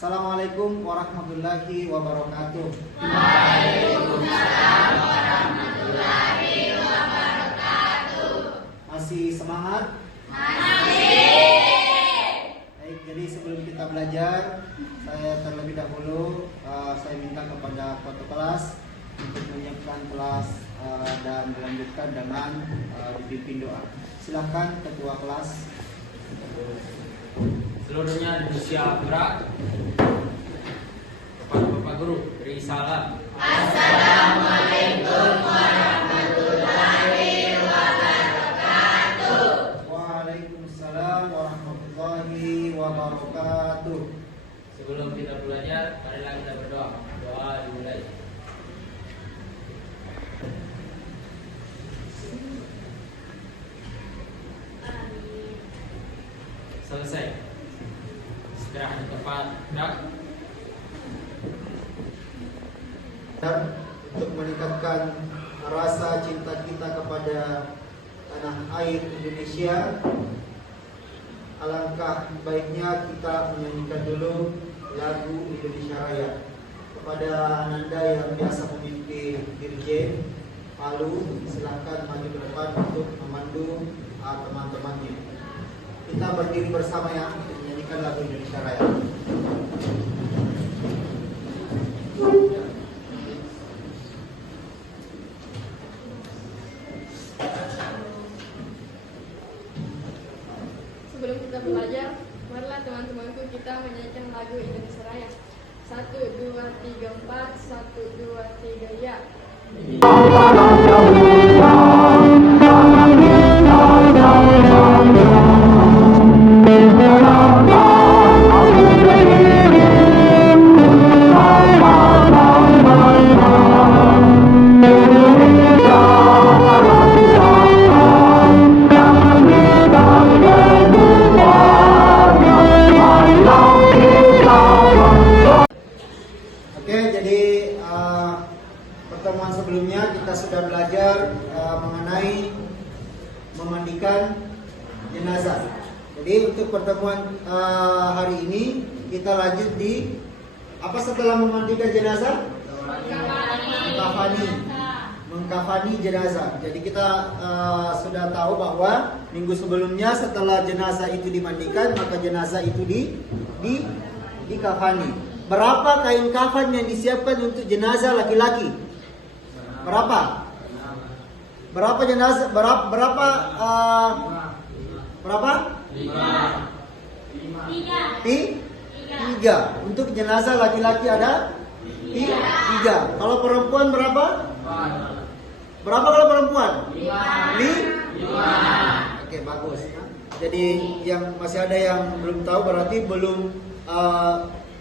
Assalamualaikum warahmatullahi wabarakatuh. Waalaikumsalam warahmatullahi wabarakatuh. Masih semangat? Masih. Baik, jadi sebelum kita belajar, saya terlebih dahulu saya minta kepada ketua kelas untuk menyiapkan kelas dan melanjutkan dengan dipimpin doa. Silakan ketua kelas. Seluruhnya Indonesia gerak. Kepada Bapak Guru beri salam. Assalamualaikum warahmatullahi wabarakatuh. Waalaikumsalam warahmatullahi wabarakatuh. Sebelum kita belajar, marilah kita berdoa. Doa dimulai. Selesai. Segera di tempat gerak. Dan untuk meningkatkan rasa cinta kita kepada tanah air Indonesia, alangkah baiknya kita menyanyikan dulu lagu Indonesia Raya. Kepada Ananda yang biasa memimpin Dirjen Palu, silakan maju ke depan untuk memandu teman-temannya. Kita berdiri bersama ya untuk menyanyikan lagu Indonesia Raya. Sebelum kita belajar, marilah teman-temanku kita menyanyikan lagu Indonesia Raya. 1, 2, 3, 4, 1, 2, 3, ya. Pertemuan sebelumnya kita sudah belajar mengenai memandikan jenazah. Jadi untuk pertemuan hari ini kita lanjut di apa setelah memandikan jenazah? Mengkafani jenazah. Jadi kita sudah tahu bahwa minggu sebelumnya setelah jenazah itu dimandikan maka jenazah itu dikafani. Berapa kain kafan yang disiapkan untuk jenazah laki-laki? Berapa? Berapa jenazah? Berapa? Tiga. Untuk jenazah laki-laki ada tiga. Kalau perempuan berapa? Berapa kalau perempuan? 5. Oke, bagus. Jadi yang masih ada yang belum tahu berarti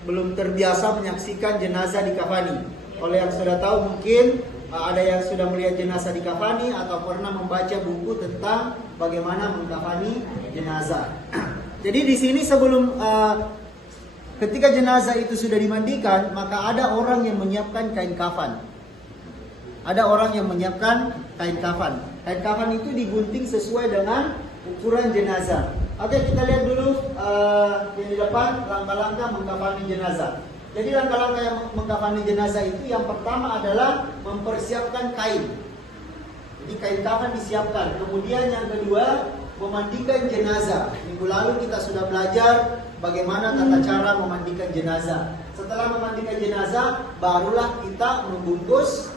belum terbiasa menyaksikan jenazah dikafani. Kalau yang sudah tahu mungkin ada yang sudah melihat jenazah dikafani atau pernah membaca buku tentang bagaimana mengkafani jenazah. Jadi di sini sebelum ketika jenazah itu sudah dimandikan, maka ada orang yang menyiapkan kain kafan. Ada orang yang menyiapkan kain kafan. Kain kafan itu digunting sesuai dengan ukuran jenazah. Oke, kita lihat dulu yang di depan langkah-langkah mengkafani jenazah. Jadi langkah-langkah yang mengkafani jenazah itu yang pertama adalah mempersiapkan kain. Jadi kain kafan disiapkan. Kemudian yang kedua memandikan jenazah. Minggu lalu kita sudah belajar bagaimana tata cara memandikan jenazah. Setelah memandikan jenazah, barulah kita membungkus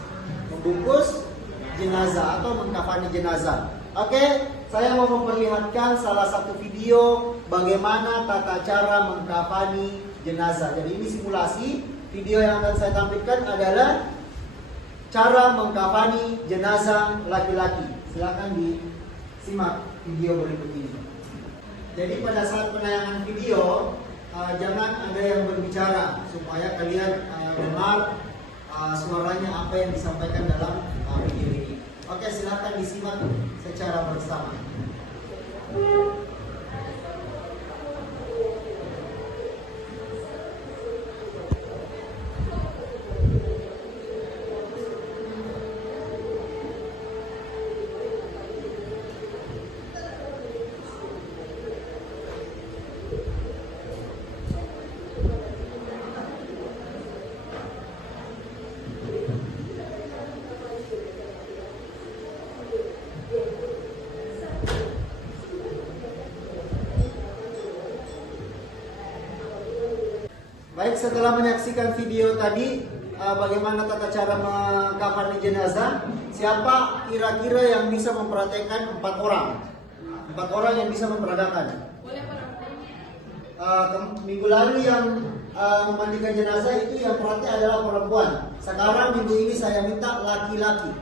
jenazah atau mengkafani jenazah. Oke, saya mau memperlihatkan salah satu video bagaimana tata cara mengkafani jenazah. Jadi ini simulasi. Video yang akan saya tampilkan adalah cara mengkafani jenazah laki-laki. Silakan disimak video berikut ini. Jadi pada saat penayangan video jangan ada yang berbicara supaya kalian dengar suaranya apa yang disampaikan dalam video ini. Oke, silakan disimak secara bersama. Baik, setelah menyaksikan video tadi bagaimana tata cara mengkafani jenazah, siapa kira-kira yang bisa memperhatikan 4 orang? 4 orang yang bisa memperagakan. Boleh Pak. Minggu lalu yang memandikan jenazah itu yang perhati adalah perempuan. Sekarang minggu ini saya minta laki-laki.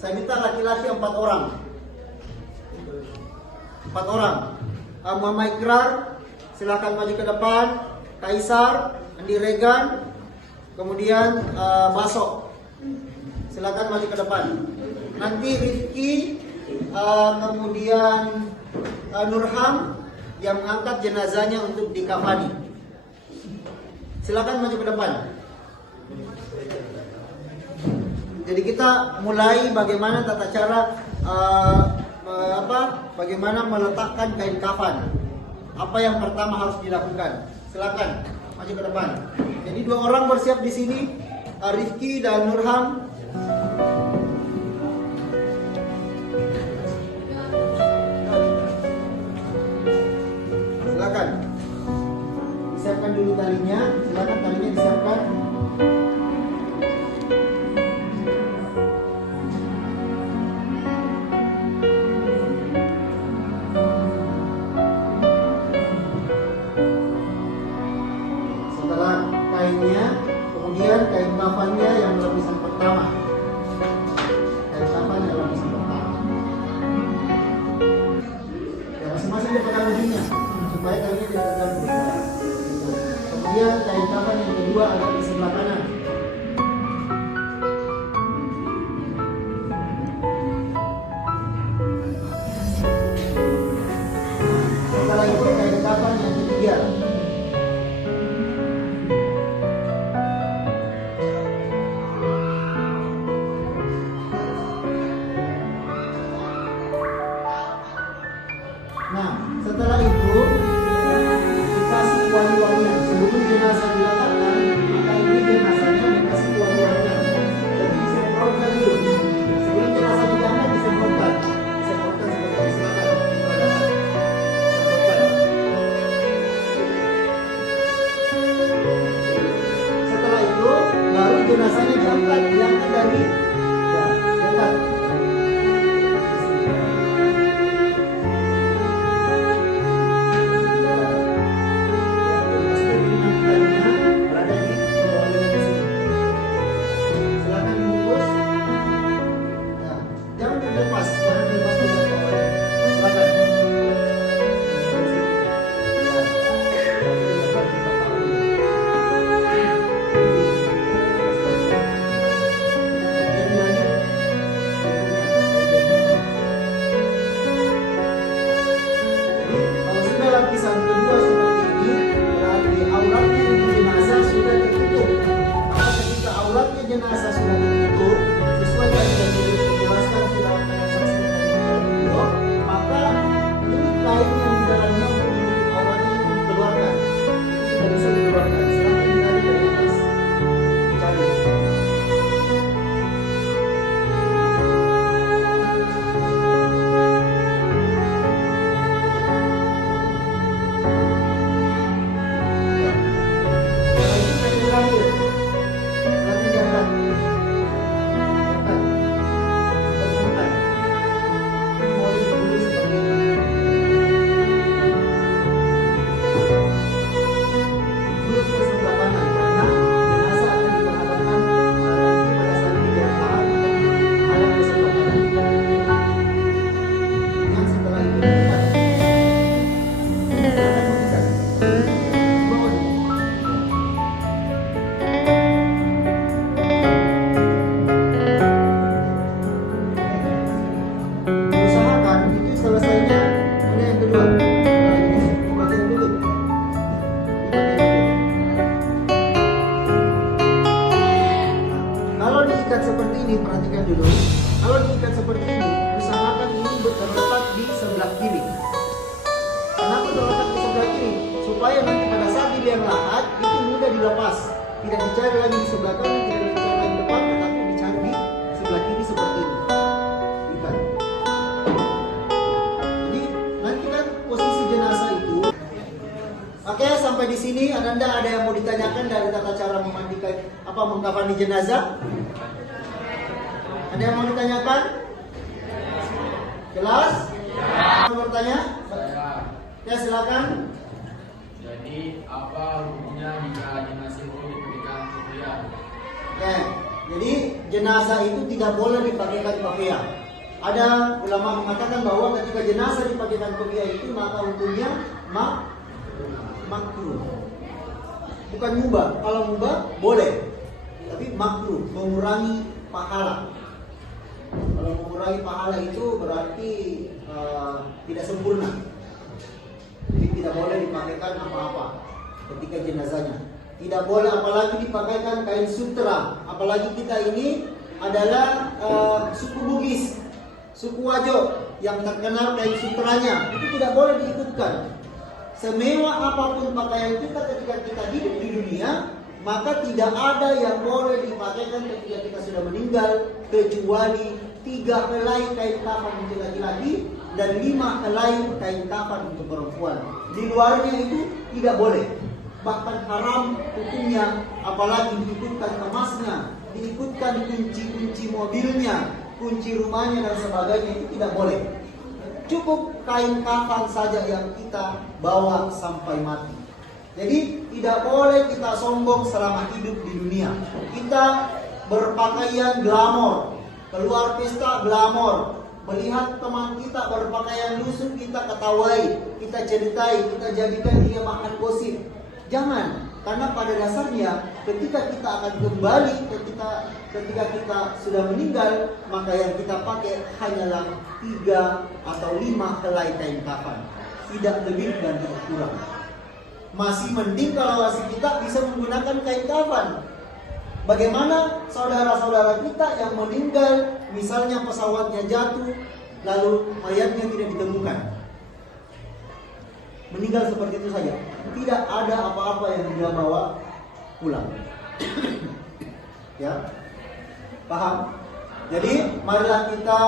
Saya minta laki-laki 4 orang. 4 orang. Mama Ikrar, silakan maju ke depan. Kaisar, Andi Regan, kemudian Baso, silakan maju ke depan. Nanti Rifki, kemudian Nurham yang mengangkat jenazahnya untuk dikafani. Silakan maju ke depan. Jadi kita mulai bagaimana tata cara bagaimana meletakkan kain kafan. Apa yang pertama harus dilakukan? Silakan maju ke depan. Jadi 2 orang bersiap di sini, Rifki dan Nurham. Silakan. Siapkan dulu talinya. Silakan talinya disiapkan. Kemudian kain kafannya yang lapisan pertama. Kain kafan yang lapisan pertama. Ya, masing-masing dipegang ujungnya supaya kainnya tidak terganggu. Kemudian kain kafan yang kedua agak di sebelah kanan. Setelah itu kain kafan yang ketiga. Nah, setelah itu dikasih wangi-wangian. Sebelum jenazah diletakkan, maka ini jenazahnya dikasih wangi-wangian. Jadi disemprotkan dulu. Sebelum jenazah diangkat disemprotkan. Disemprotkan seperti ini. Silakan. Semprotkan. Setelah itu baru jenazahnya diangkat dari diangkat. Lapisan kedua seperti ini berarti auratnya jenazah sudah tertutup. Maka ketika auratnya jenazah sudah tertutup, sesuai tadi yang dijelaskan sudah saya saksikan di video, maka ini kain yang di dalamnya untuk menutup auratnya dikeluarkan. Itu sudah bisa dikeluarkan. Silakan ditarik dari atas. Cari. perhatikan dulu. Kalau diikat seperti ini, usahakan ini terletak di sebelah kiri. Kenapa terletak di sebelah kiri? Supaya nanti pada saat diliang lahat itu mudah dilepas. Tidak dicari lagi di sebelah kanan, tidak dicari lagi di depan, tetapi dicari di sebelah kiri seperti ini. Ikat. Jadi nanti kan posisi jenazah itu. Oke, sampai di sini. Ananda ada yang mau ditanya? mengkafani jenazah? Ada yang mau ditanyakan? Jelas? Mau bertanya? Ya silakan. Jadi apa hukumnya jika jenazah itu diberikan kopiah? Oke, jadi jenazah itu tidak boleh dipakaikan kopiah. Ada ulama mengatakan bahwa ketika jenazah dipakaikan kopiah itu maka hukumnya makruh. Bukan mubah. Kalau mubah boleh, tapi makruh, mengurangi pahala. Kalau mengurangi pahala itu berarti tidak sempurna. Jadi tidak boleh dipakaikan apa-apa ketika jenazahnya. Tidak boleh apalagi dipakaikan kain sutra. Apalagi kita ini adalah suku Bugis, suku Wajo yang terkenal kain sutranya. Itu tidak boleh diikutkan. Semewah apapun pakaian kita ketika kita hidup di dunia, maka tidak ada yang boleh dipakaikan ketika kita sudah meninggal kecuali 3 helai kain kafan untuk laki-laki dan 5 helai kain kafan untuk perempuan. Di luarnya itu tidak boleh. Bahkan haram hukumnya, apalagi diikutkan emasnya, diikutkan kunci-kunci mobilnya, kunci rumahnya dan sebagainya, itu tidak boleh. Cukup kain kafan saja yang kita bawa sampai mati. Jadi tidak boleh kita sombong selama hidup di dunia. Kita berpakaian glamor, keluar pesta glamor, melihat teman kita berpakaian lusuh kita ketawai, kita ceritai, kita jadikan dia makan gosip. Jangan, karena pada dasarnya ketika kita akan kembali, ketika kita sudah meninggal, maka yang kita pakai hanyalah 3 atau 5 helai kain kafan, tidak lebih dan tidak kurang. Masih mending kalau masih kita bisa menggunakan kain kafan. Bagaimana saudara-saudara kita yang meninggal, misalnya pesawatnya jatuh, lalu mayatnya tidak ditemukan, meninggal seperti itu saja, tidak ada apa-apa yang dia bawa pulang. Ya, paham? Jadi marilah kita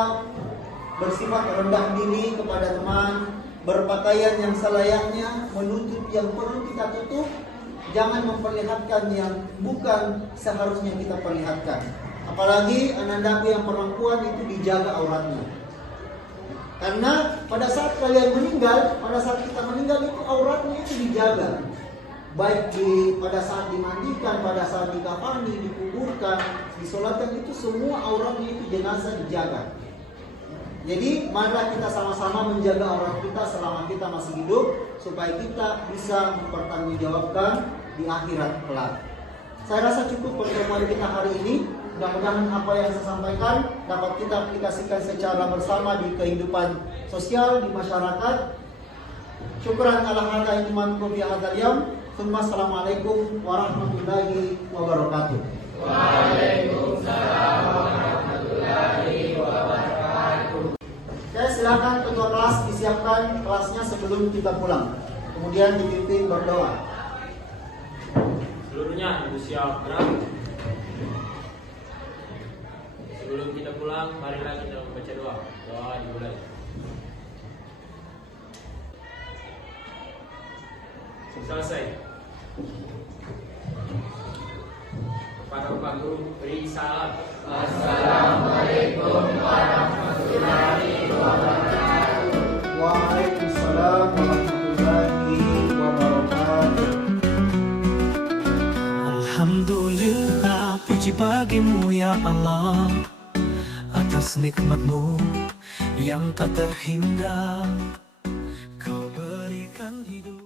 bersifat rendah diri kepada teman, berpakaian yang selayaknya, menutup yang perlu kita tutup, jangan memperlihatkan yang bukan seharusnya kita perlihatkan. Apalagi anandaku yang perempuan itu dijaga auratnya. Karena pada saat kalian meninggal, pada saat kita meninggal itu auratnya itu dijaga. Baik pada saat dimandikan, pada saat dikafani, dikuburkan, disolatkan, itu semua auratnya itu jenazah dijaga. Jadi marilah kita sama-sama menjaga aurat kita selama kita masih hidup, supaya kita bisa mempertanggungjawabkan di akhirat kelak. Saya rasa cukup pertemuan kita hari ini. Mudah-mudahan apa yang saya sampaikan dapat kita aplikasikan secara bersama di kehidupan sosial, di masyarakat. Syukran ala hadza imankum ya hadzal yaum. Assalamualaikum warahmatullahi wabarakatuh. Waalaikumsalam warahmatullahi wabarakatuh. Saya silakan ketua kelas disiapkan kelasnya sebelum kita pulang. Kemudian dipimpin berdoa. Seluruhnya ibu siap gerak. Sebelum kita pulang, marilah kita membaca doa. Doa dimulai. Selesai. Kepada Bapak Guru beri salam. Assalamualaikum warahmatullahi wabarakatuh. Waalaikumsalam warahmatullahi wabarakatuh. Alhamdulillah, puji bagimu ya Allah, atas nikmatmu yang tak terhingga. Kau berikan hidup